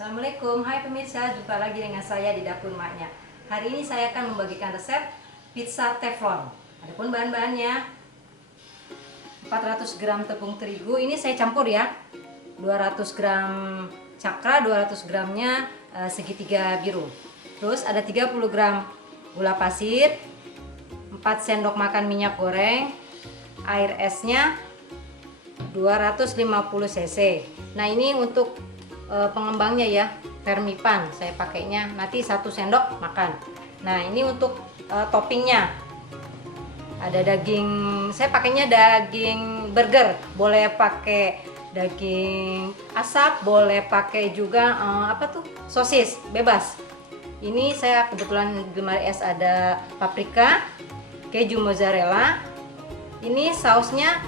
Assalamualaikum, hai pemirsa, jumpa lagi dengan saya di Dapur Maknya. Hari ini saya akan membagikan resep pizza teflon. Adapun bahan-bahannya 400 gram tepung terigu, ini saya campur ya. 200 gram cakra, 200 gramnya segitiga biru. Terus ada 30 gram gula pasir, 4 sendok makan minyak goreng, air esnya 250 cc. Nah ini untuk pengembangnya ya, vermipan saya pakainya, nanti 1 sendok makan. Nah ini untuk toppingnya ada daging, saya pakainya daging burger, boleh pakai daging asap, boleh pakai juga sosis, bebas. Ini saya kebetulan di lemari es ada paprika, keju mozzarella. Ini sausnya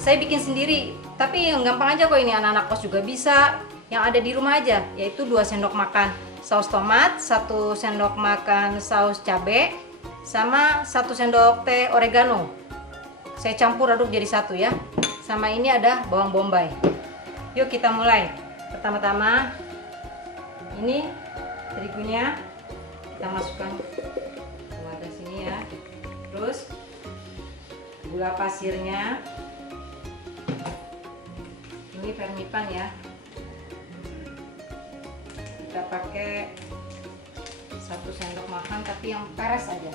saya bikin sendiri, tapi yang gampang aja kok, ini anak-anak kos juga bisa, yang ada di rumah aja, yaitu 2 sendok makan saus tomat, 1 sendok makan saus cabai, sama 1 sendok teh oregano. Saya campur aduk jadi satu ya. Sama ini ada bawang bombay. Yuk kita mulai. Pertama-tama ini terigunya kita masukkan ke wadah sini ya. Terus gula pasirnya, ini vermipan ya, kita pakai 1 sendok makan tapi yang peres aja.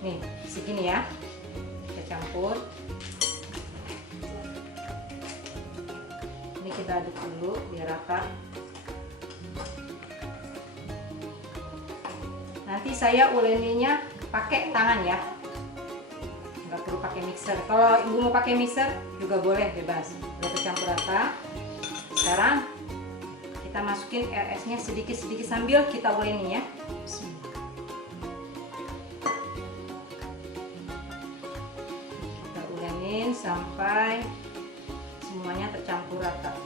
Nih segini ya, kita campur. Ini kita aduk dulu biar rata. Nanti saya uleninya pakai tangan ya, nggak perlu pakai mixer. Kalau ibu mau pakai mixer juga boleh, bebas. Udah tercampur rata. Sekarang kita masukin air esnya sedikit-sedikit sambil kita uleni ya. Kita ulenin sampai semuanya tercampur rata.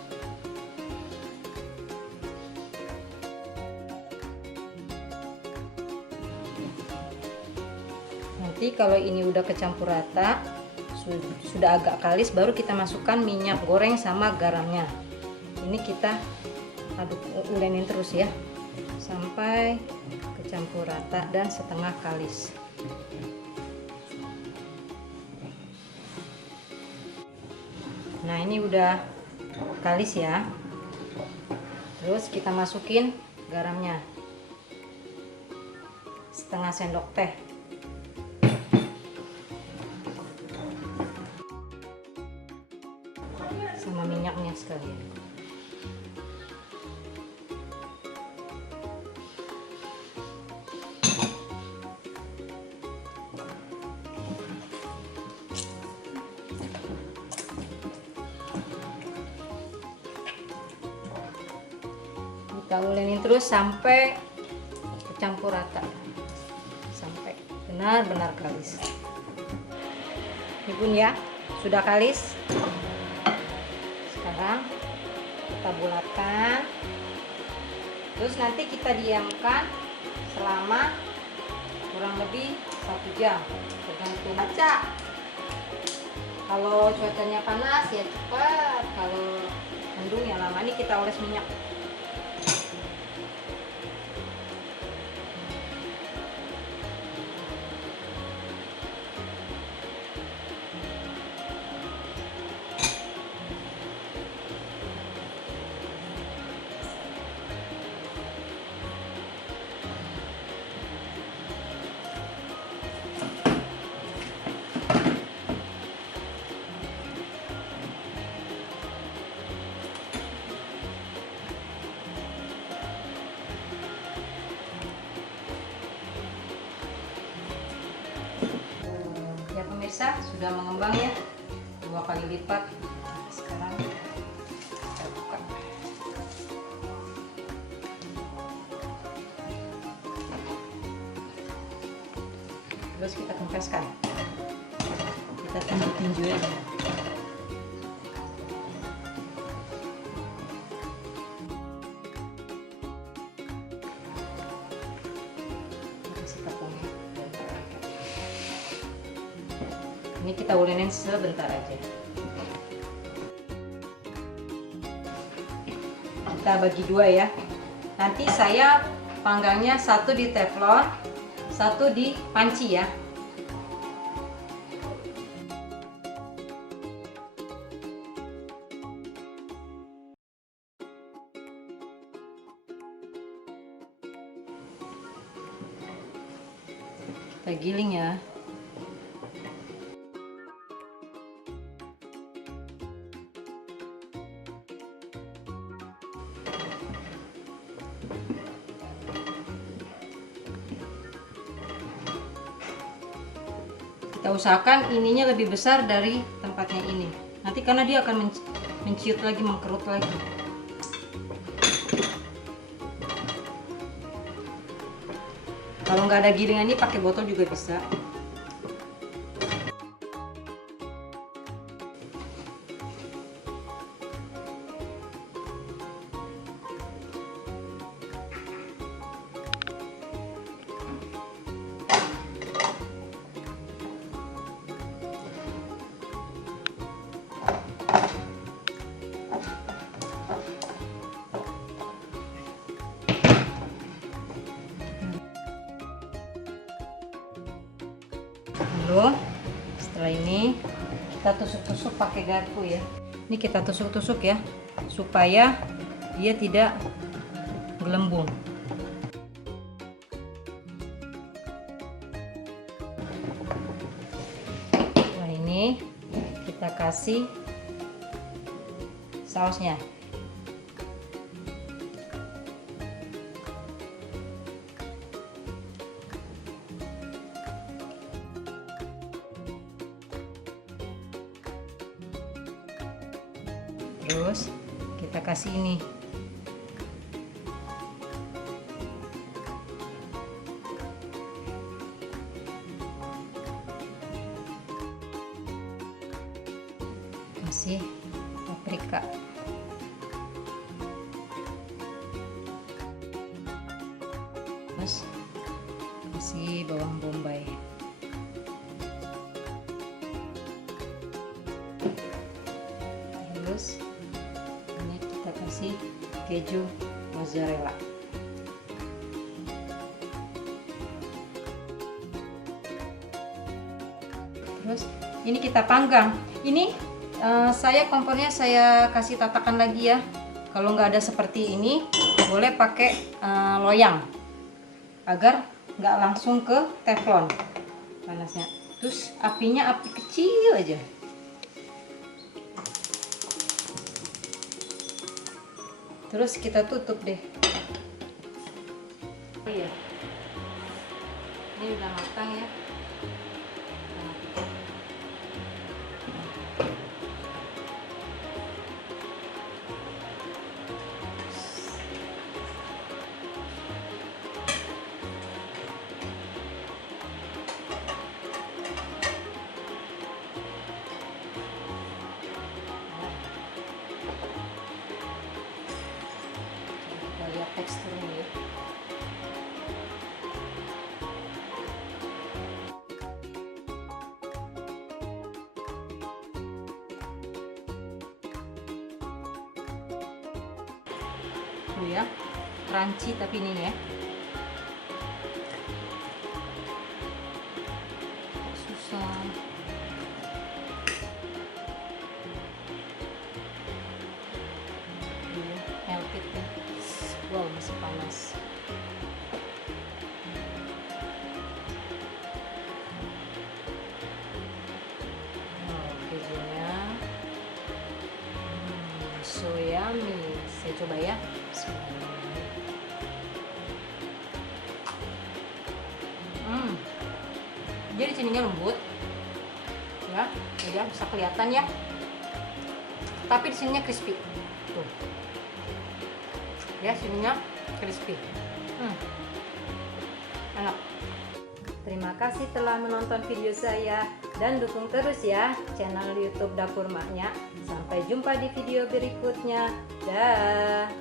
Nanti kalau ini udah kecampur rata, sudah agak kalis, baru kita masukkan minyak goreng sama garamnya. Ini kita aduk, ulenin terus ya sampai kecampur rata dan setengah kalis. Nah ini udah kalis ya. Terus kita masukin garamnya, setengah sendok teh. Sama minyaknya sekalian. Kita ulenin terus sampai kecampur rata, sampai benar-benar kalis. Ini pun ya sudah kalis. Sekarang kita bulatkan, terus nanti kita diamkan selama kurang lebih 1 jam, tergantung cuaca. Kalau cuacanya panas ya cepat, kalau mendung ya lama. Ini kita oles minyak. Ya pemirsa, sudah mengembang ya 2 kali lipat. Sekarang kita buka. Terus kita kempeskan, kita tinju-tinju aja. Kasih tepungnya. Ini kita ulenin sebentar aja. kita bagi dua ya. Nanti saya panggangnya satu di teflon, satu di panci ya. Kita giling ya. Kita usahakan ininya lebih besar dari tempatnya ini. Nanti karena dia akan menciut lagi, mengkerut lagi. Kalau nggak ada gilingan ini pakai botol juga bisa. Lalu setelah ini kita tusuk-tusuk pakai garpu ya. Ini kita tusuk-tusuk ya supaya dia tidak gelembung. Nah ini kita kasih sausnya. Terus kita kasih ini. Kasih paprika. Terus kasih bawang bombay. Terus ini kita kasih keju mozzarella. Terus ini kita panggang. Ini kompornya saya kasih tatakan lagi ya. Kalau nggak ada seperti ini, boleh pakai loyang agar nggak langsung ke teflon panasnya. Terus apinya api kecil aja. Terus kita tutup deh. Iya. Ini udah matang ya. Lihat teksturnya ya. Tuh ya, crunchy tapi ini ya. Susah. Melted ya. Wow, masih panas. Oh, kejunya so yummy. Saya coba ya. Jadi sininya lembut ya, jadi bisa kelihatan ya, tapi di sininya crispy tuh ya, sininya crispy. Enak. Terima kasih telah menonton video saya dan dukung terus ya channel YouTube Dapur Maknya. Sampai jumpa di video berikutnya. Dah.